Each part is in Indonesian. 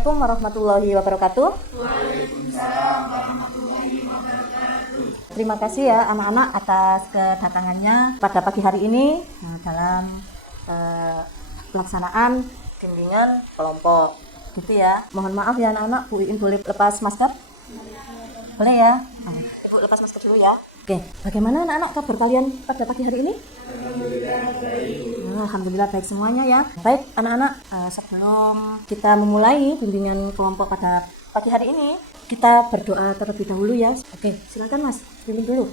Assalamualaikum warahmatullahi wabarakatuh. Waalaikumsalam warahmatullahi wabarakatuh. Terima kasih ya anak-anak atas kedatangannya pada pagi hari ini dalam pelaksanaan bimbingan kelompok. Gitu ya. Mohon maaf ya anak-anak, Bu Iin boleh lepas masker? Boleh ya? Ibu lepas masker dulu ya. Oke, bagaimana anak-anak kabar kalian pada pagi hari ini? Alhamdulillah baik semuanya ya. Baik anak-anak, sebelum kita memulai bimbingan kelompok pada pagi hari ini, kita berdoa terlebih dahulu ya. Oke, silakan Mas, pimpin dulu.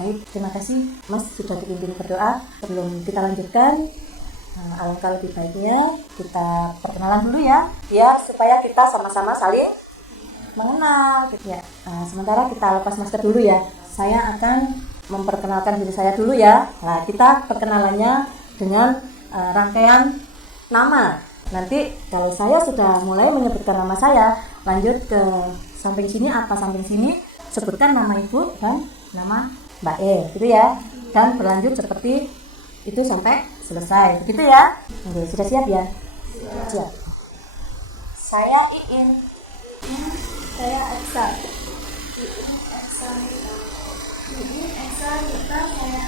Baik, terima kasih Mas sudah dipimpin berdoa. Sebelum kita lanjutkan, alangkah lebih baiknya kita perkenalan dulu ya, biar supaya kita sama-sama saling mengenal gitu ya. Sementara kita lepas masker dulu ya. Saya akan memperkenalkan diri saya dulu ya. Nah, kita perkenalannya dengan rangkaian nama. Nanti kalau saya sudah mulai menyebutkan nama saya, lanjut ke samping sini apa samping sini, sebutkan nama ibu dan nama Mbak E, gitu ya. Dan berlanjut seperti itu sampai selesai, begitu ya. Oke, sudah siap ya? Siap. Saya Iin. Saya Eksa. Eksa kita saya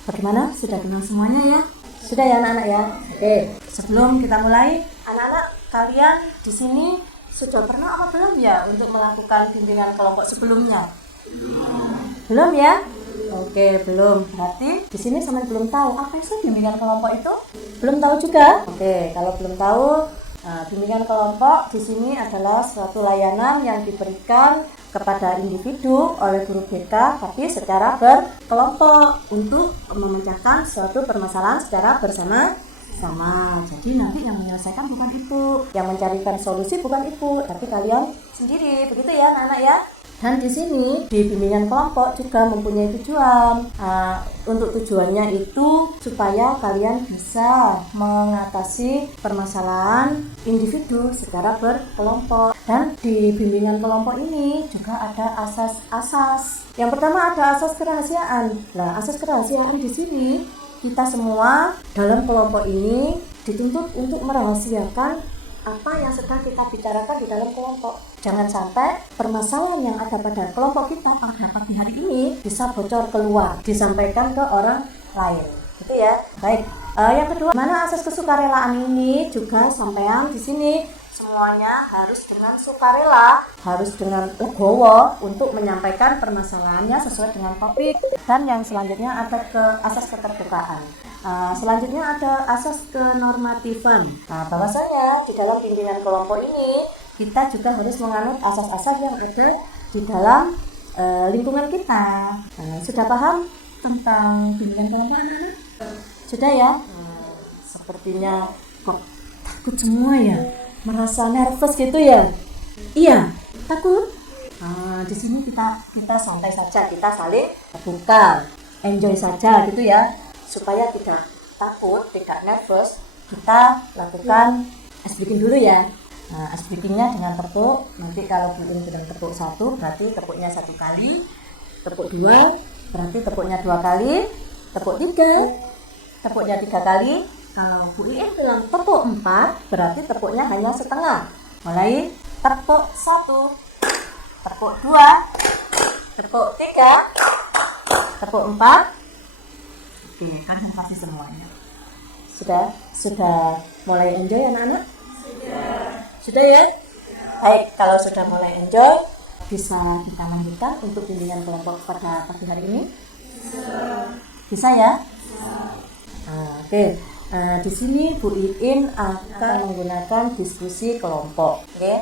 Bagaimana? Sudah kenal semuanya ya? Sudah ya anak-anak ya? Oke, sebelum kita mulai, anak-anak kalian di sini sudah pernah apa belum ya untuk melakukan bimbingan kelompok sebelumnya? Belum ya? Oke, belum. Berarti di sini sampai belum tahu apa sih bimbingan kelompok itu? Belum tahu juga? Oke, kalau belum tahu, bimbingan kelompok di sini adalah suatu layanan yang diberikan kepada individu oleh guru BK, tapi secara berkelompok untuk memecahkan suatu permasalahan secara bersama-sama. Jadi nanti yang menyelesaikan bukan ibu, yang mencarikan solusi bukan ibu, tapi kalian sendiri, begitu ya anak-anak ya. Dan di sini di bimbingan kelompok juga mempunyai tujuan. Untuk tujuannya itu supaya kalian bisa mengatasi permasalahan individu secara berkelompok. Dan di bimbingan kelompok ini juga ada asas-asas. Yang pertama ada asas kerahasiaan. Nah, asas kerahasiaan di sini kita semua dalam kelompok ini dituntut untuk merahasiakan apa yang sedang kita bicarakan di dalam kelompok. Jangan sampai permasalahan yang ada pada kelompok kita pada pagi hari ini bisa bocor keluar, disampaikan ke orang lain. Gitu ya. Baik. Yang kedua, mana asas kesukarelaan ini juga sampean di sini semuanya harus dengan sukarela, harus dengan legowo untuk menyampaikan permasalahannya sesuai dengan topik. Dan yang selanjutnya ada asas keterbukaan. Selanjutnya ada asas kenormatifan. Bahwasanya di dalam bimbingan kelompok ini kita juga harus menganut asas-asas yang ada di dalam lingkungan kita. Sudah paham tentang bimbingan kelompok anak-anak? Sudah ya? Sepertinya kok takut semua ya, merasa nervous gitu ya? Iya, takut? Di sini kita santai saja, kita saling terbuka, enjoy saja gitu ya. Supaya tidak takut, tidak nervous, kita lakukan ice breaking dulu ya. Ice breakingnya dengan tepuk. Nanti kalau belum dengan tepuk 1 berarti tepuknya 1 kali, tepuk 2 berarti tepuknya 2 kali, tepuk 3 tepuknya 3 kali. Kalau Bu Iin bilang tepuk 4 berarti tepuknya hanya setengah. Mulai tepuk 1, tepuk 2, tepuk 3, tepuk 4. Oke, kalian pasti semuanya. Sudah mulai enjoy anak-anak? Sudah ya? Baik, kalau sudah mulai enjoy, bisa kita lanjutkan untuk bimbingan kelompok pada pagi hari ini? Bisa ya? Oke. Di sini Bu Iin akan menggunakan diskusi kelompok, oke?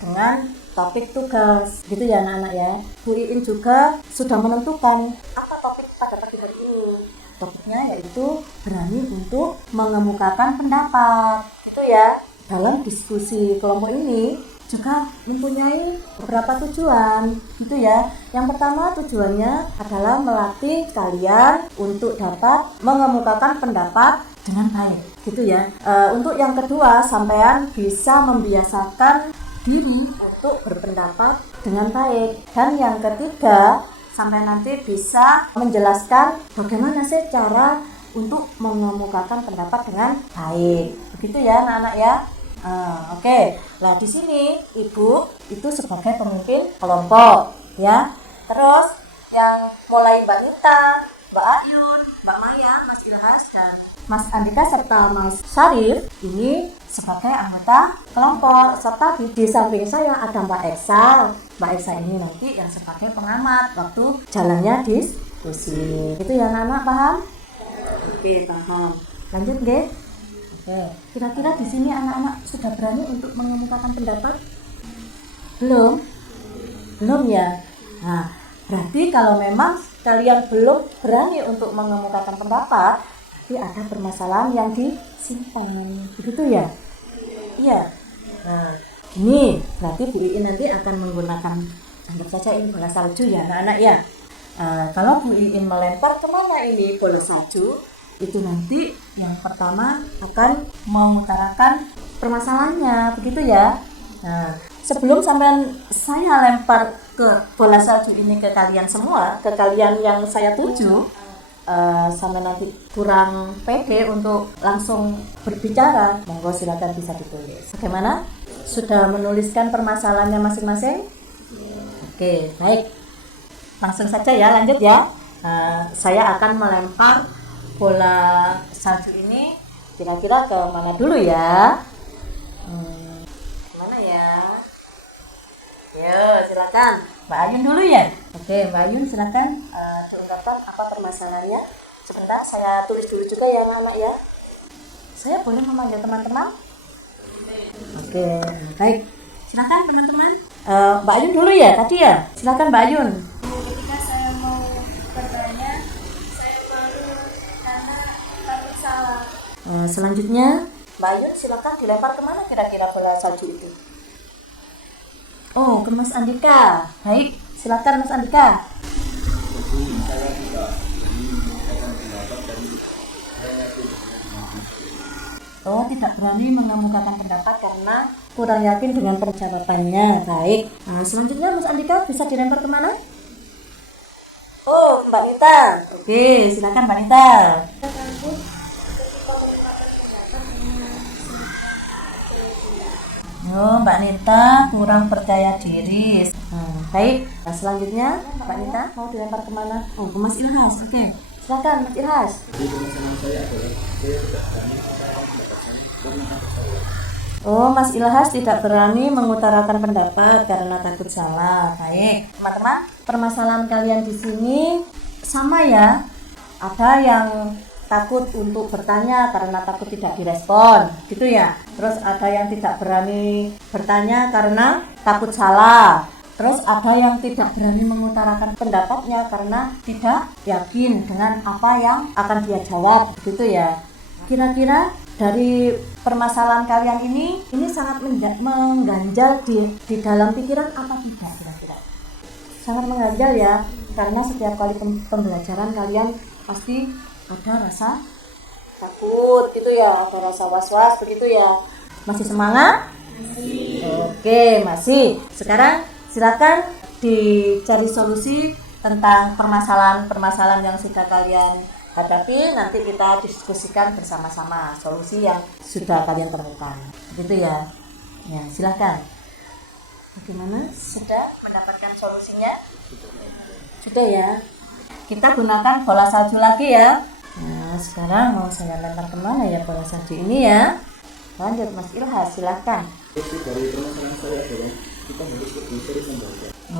Dengan topik tugas, gitu ya anak-anak ya. Bu Iin juga sudah menentukan apa topik pada pagi hari ini. Topiknya yaitu berani untuk mengemukakan pendapat, gitu ya. Dalam diskusi kelompok ini juga mempunyai beberapa tujuan gitu ya. Yang pertama tujuannya adalah melatih kalian untuk dapat mengemukakan pendapat dengan baik gitu ya. Untuk yang kedua, sampean bisa membiasakan diri untuk berpendapat dengan baik. Dan yang ketiga, sampean nanti bisa menjelaskan bagaimana sih cara untuk mengemukakan pendapat dengan baik. Begitu ya anak-anak ya. Oke. Nah, di sini Ibu itu sebagai pemimpin kelompok ya. Terus yang mulai Mbak Nita, Mbak Ayun, Mbak Maya, Mas Ilhas dan Mas Andika serta Mas Syarif ini sebagai anggota kelompok. Serta di samping saya ada Mbak Eksa. Mbak Eksa ini nanti yang sebagai pengamat waktu jalannya diskusi. Itu ya anak-anak, paham? Oke, paham. Lanjut deh. Oke, kira-kira di sini anak-anak sudah berani untuk mengemukakan pendapat? Belum? Belum ya? Nah, berarti kalau memang kalian belum berani untuk mengemukakan pendapat, berarti ada permasalahan yang disimpan. Begitu ya? Iya. Nah, ini berarti Bu Iin nanti akan menggunakan, anggap saja ini bola salju ya anak-anak ya. Kalau Bu Iin melempar kemana ini bola salju, itu nanti yang pertama akan mengutarakan permasalahannya, begitu ya. Nah, sebelum sampai saya lempar ke bola salju ini ke kalian semua, ke kalian yang saya tuju, sampai nanti kurang pede untuk langsung berbicara, monggo silakan bisa ditulis. Bagaimana? Sudah menuliskan permasalahannya masing-masing? Oke, baik. Langsung saja ya, lanjut ya. Saya akan melempar bola salju ini kira-kira ke mana dulu ya? Mana ya? Yo, silakan. Mbak Ayun dulu ya. Oke, Mbak Ayun silakan diungkapkan apa permasalahannya. Sebentar, saya tulis dulu juga ya anak-anak ya. Saya boleh memanggil teman-teman? Oke, baik. Silakan teman-teman. Mbak Ayun dulu ya tadi ya. Silakan Mbak Ayun. Ketika saya mau bertanya, saya malu karena takut salah. Selanjutnya Mbak Ayun silakan dilempar kemana kira-kira bola salju itu? Oh, ke Mas Andika. Baik, silakan Mas Andika. Oh, tidak berani mengemukakan pendapat karena kurang yakin dengan perjawabannya. Baik. Selanjutnya Mas Andika bisa dilempar kemana? Oh, Mbak Nita. Oke, silakan Mbak Nita. Takut ketika mengungkapkan pendapat dengan Oh, Mbak Nita kurang percaya diri. Baik. Nah, selanjutnya Mbak Nita mau dilempar kemana? Oh, ke Mas Ilhas. Oke, silakan Mas Ilhas. Oh, Mas Ilhas tidak berani mengutarakan pendapat karena takut salah. Baik, teman-teman, permasalahan kalian di sini sama ya. Ada yang takut untuk bertanya karena takut tidak direspon, gitu ya. Terus ada yang tidak berani bertanya karena takut salah. Terus ada yang tidak berani mengutarakan pendapatnya karena tidak yakin dengan apa yang akan dia jawab, gitu ya. Kira-kira dari permasalahan kalian ini sangat mengganjal di dalam pikiran apa tidak kira-kira? Sangat mengganjal ya, karena setiap kali pembelajaran kalian pasti ada rasa takut gitu ya, ada rasa was-was begitu ya. Masih semangat? Oke, masih. Sekarang silakan dicari solusi tentang permasalahan-permasalahan yang sudah kalian hadapi. Nanti kita diskusikan bersama-sama solusi yang sudah kalian temukan, gitu ya. Ya, silakan. Bagaimana? Sudah mendapatkan solusinya? Sudah ya. Kita gunakan bola salju lagi ya. Nah, sekarang mau saya lempar kemana ya bola salju ini ya? Lanjut Mas Ilhas, silakan.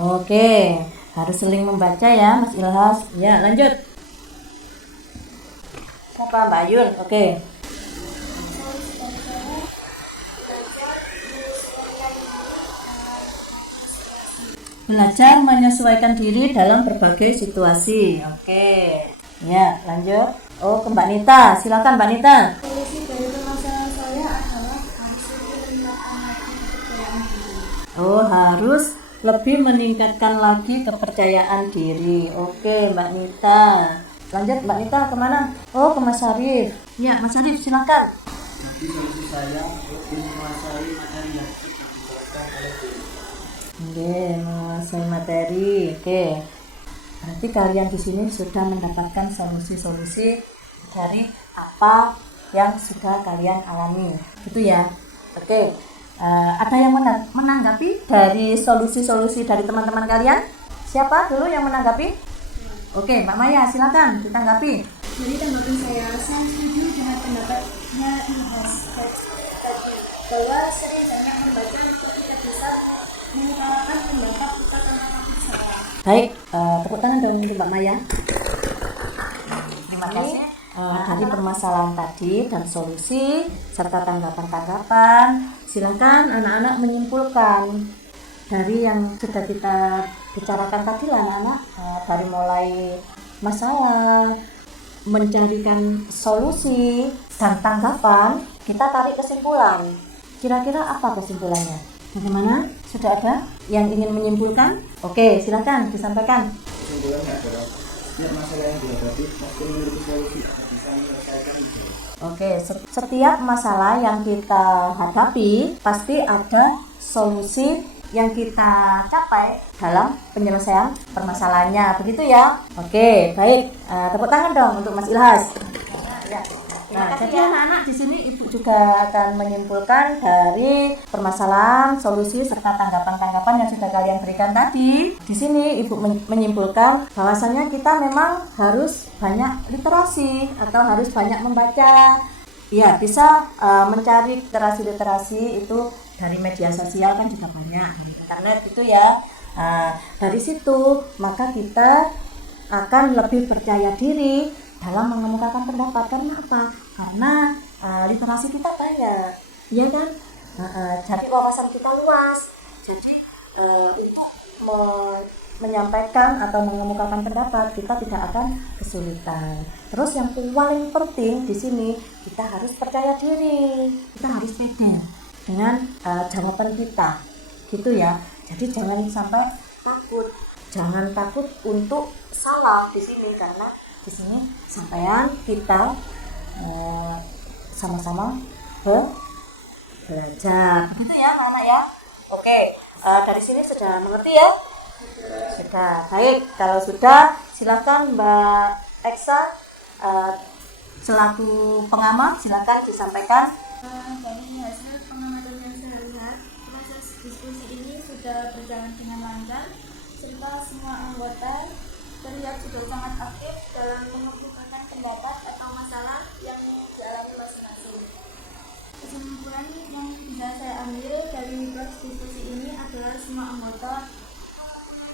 Oke, harus sering membaca ya Mas Ilhas. Ya, lanjut. Siapa Mbak Ayun? Oke. Belajar menyesuaikan diri dalam berbagai situasi. Oke. Ya, lanjut. Oh, ke Mbak Nita. Silakan Mbak Nita. solusi dari permasalahan saya adalah harus menerima anak kepercayaan diri. Oh, harus lebih meningkatkan lagi kepercayaan diri. Oke, Mbak Nita. Lanjut, Mbak Nita kemana? Oh, ke Mas Syarif. Ya, Mas Syarif silakan. Jadi solusi saya lebih menguasai materi yang dijelaskan oleh guru. Oke, menguasai materi. Oke. Berarti kalian di sini sudah mendapatkan solusi-solusi dari apa yang sudah kalian alami. Gitu ya. Oke. Ada yang menanggapi dari solusi-solusi dari teman-teman kalian? Siapa dulu yang menanggapi? Oke, Mbak Maya, silakan ditanggapi. Jadi tanggapan saya setuju dengan pendapatnya Ilhas bahwa sering banyak membaca untuk kita bisa mengutarakan pendapat kita tentang masalah. Baik, tepuk tangan dong untuk Mbak Maya. Terima kasih. Dari permasalahan tadi dan solusi serta tanggapan-tanggapan, silakan anak-anak menyimpulkan dari yang sudah kita bicarakan tadi lah anak-anak, dari mulai masalah, mencarikan solusi dan tanggapan, kita tarik kesimpulan. Kira-kira apa kesimpulannya? Bagaimana? Sudah ada yang ingin menyimpulkan? Oke, silakan disampaikan. Kesimpulannya adalah setiap masalah yang dihadapi pasti memiliki solusi agar bisa menyelesaikan itu. Oke, setiap masalah yang kita hadapi pasti ada solusi yang kita capai dalam penyelesaian permasalahannya, begitu ya? Oke, baik. Tepuk tangan dong untuk Mas Ilhas. Nah, jadi anak-anak di sini Ibu juga akan menyimpulkan dari permasalahan, solusi serta tanggapan-tanggapan yang sudah kalian berikan tadi. Di sini Ibu menyimpulkan bahwasannya kita memang harus banyak literasi atau harus banyak membaca. Ya, bisa mencari literasi-literasi itu dari media sosial kan juga banyak, dari internet itu ya. Dari situ maka kita akan lebih percaya diri dalam mengemukakan pendapat. Karena apa? Karena literasi kita banyak, ya kan? Jadi wawasan kita luas. Jadi untuk menyampaikan atau mengemukakan pendapat kita tidak akan kesulitan. Terus yang paling penting di sini kita harus percaya diri, kita harus pede dengan jawaban kita, gitu ya. Jadi jangan sampai takut, jangan takut untuk salah di sini, karena di sini sampean kita sama-sama belajar, begitu ya anak-anak ya. Oke, dari sini sudah mengerti ya? Sudah. Baik, kalau sudah silakan Mbak Eksa selaku pengamat silakan disampaikan. Dari hasil pengamatan yang saya lihat, proses diskusi ini sudah berjalan dengan lancar, serta semua anggota terlihat sudah sangat aktif dalam mengemukakan pendapat atau masalah yang dialami masing-masing. Kesimpulan yang bisa saya ambil dari proses diskusi ini adalah semua anggota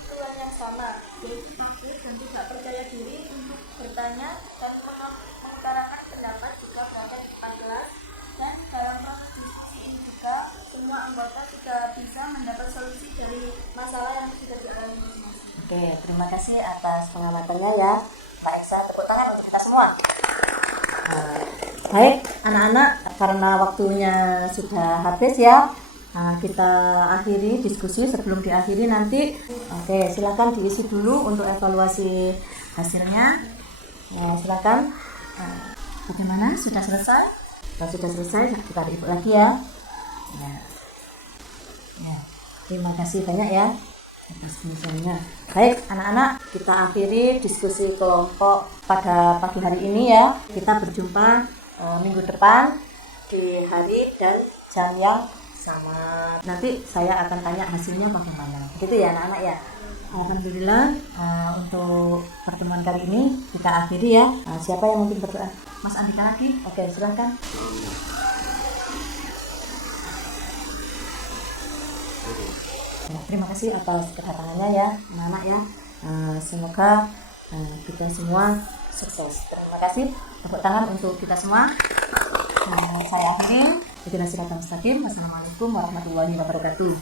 tujuan yang sama, yaitu takut dan tidak percaya diri untuk bertanya dan mengutarakan pendapat jika berada di depan kelas. Dan dalam proses diskusi ini juga semua anggota juga bisa mendapat solusi dari masalah yang sudah dialami masing-masing. Oke, terima kasih atas pengamatannya ya Mbak Eksa. Tepuk tangan untuk kita semua. Baik anak-anak, karena waktunya sudah habis ya, kita akhiri diskusi. Sebelum diakhiri nanti, oke, silakan diisi dulu untuk evaluasi hasilnya. Silakan. Bagaimana? Sudah selesai? Kalau sudah selesai, kita review lagi ya. Terima kasih banyak ya atas misalnya. Baik anak-anak, kita akhiri diskusi kelompok pada pagi hari ini ya. Kita berjumpa minggu depan di hari dan jam yang sama. Nanti saya akan tanya hasilnya bagaimana. Gitu ya anak-anak ya. Alhamdulillah, untuk pertemuan kali ini kita akhiri ya. Siapa yang mungkin berdoa? Mas Andika lagi? Oke, silakan. Terima kasih atas kedatangannya ya anak-anak ya. Semoga kita semua sukses. Terima kasih. Tepuk tangan untuk kita semua. Saya akhiri. Ihdinas siratal mustaqim. Wassalamualaikum warahmatullahi wabarakatuh.